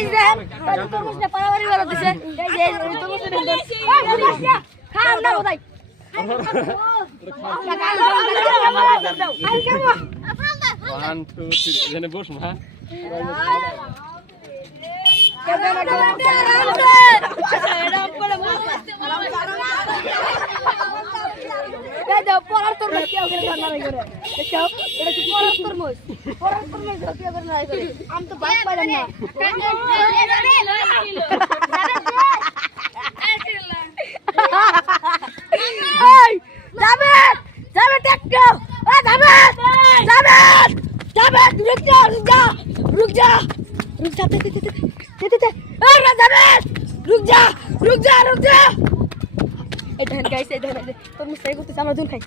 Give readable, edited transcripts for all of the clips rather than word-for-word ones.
guys দেখেন তরমুজ না পারাবারি বলা দিছে এই যে তরমুজ না খাও না ভাই ওয়ান টু থ্রি এখানে বস মা পড়ার তরমুজ কেউ করে না করে দেখো এটা কি পড়ার তরমুজ কেউ করে না করে আমি তো বাদ পাইলাম না এই যাবে যাবে টেকো এ যাবে যাবে যাবে रुक जा दे ए जावे रुक जा ए धन गाइस ए धन तुम सही को चलो तुम खाई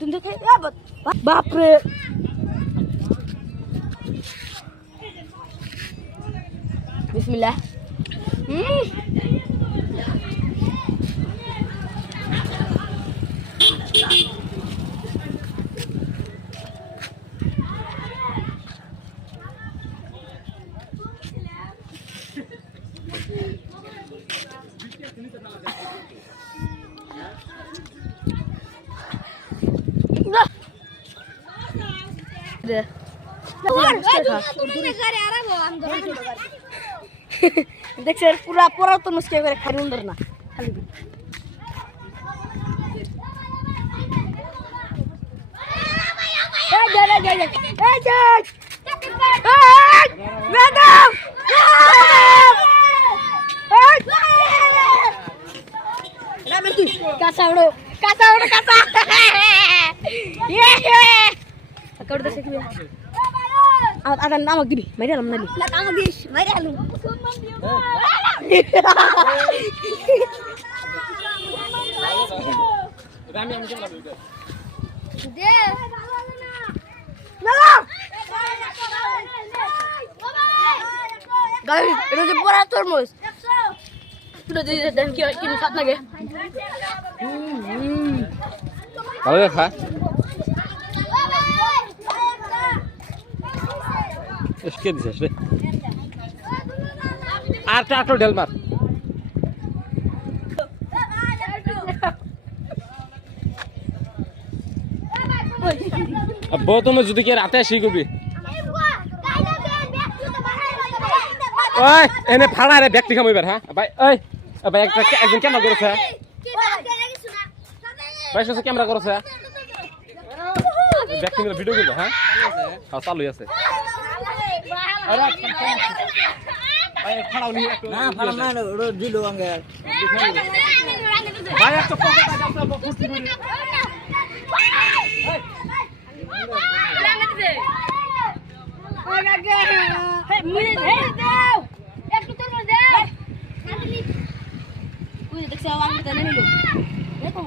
तुम तो खाई बाप रे बिस्मिल्लाह দেখছে পুরা পুরা তো মুশকিল করে খাই উন্দর না খালি ম্যাডাম কাঁচা উড়ো কর দে শিখবি আদার নাম দিবি মাইরা আলম নালি না কাম দিস মাইরা আলম রামি আমি কেমন লাগবে দে না গাই এটা যে পড়া তরমুজ তুই যে দেন কি সাত লাগে ভালো দেখা এসকে দিছিস রে আর টাটো ঢেল মার अब बहुत में जुदी के आते हैं शी को भी ओए एने फाड़ा रे व्यक्ति का मोबाइल हां भाई ओए भाई एक दिन कैमरा करो से भाई से कैमरा करो से व्यक्ति मेरा वीडियो कर हां हां चालू है से अरे भाई फाड़ा नहीं ना फाड़ा ना दिलो अंगे भाई एक तो पकड़ जाता है कुर्सी में দেখো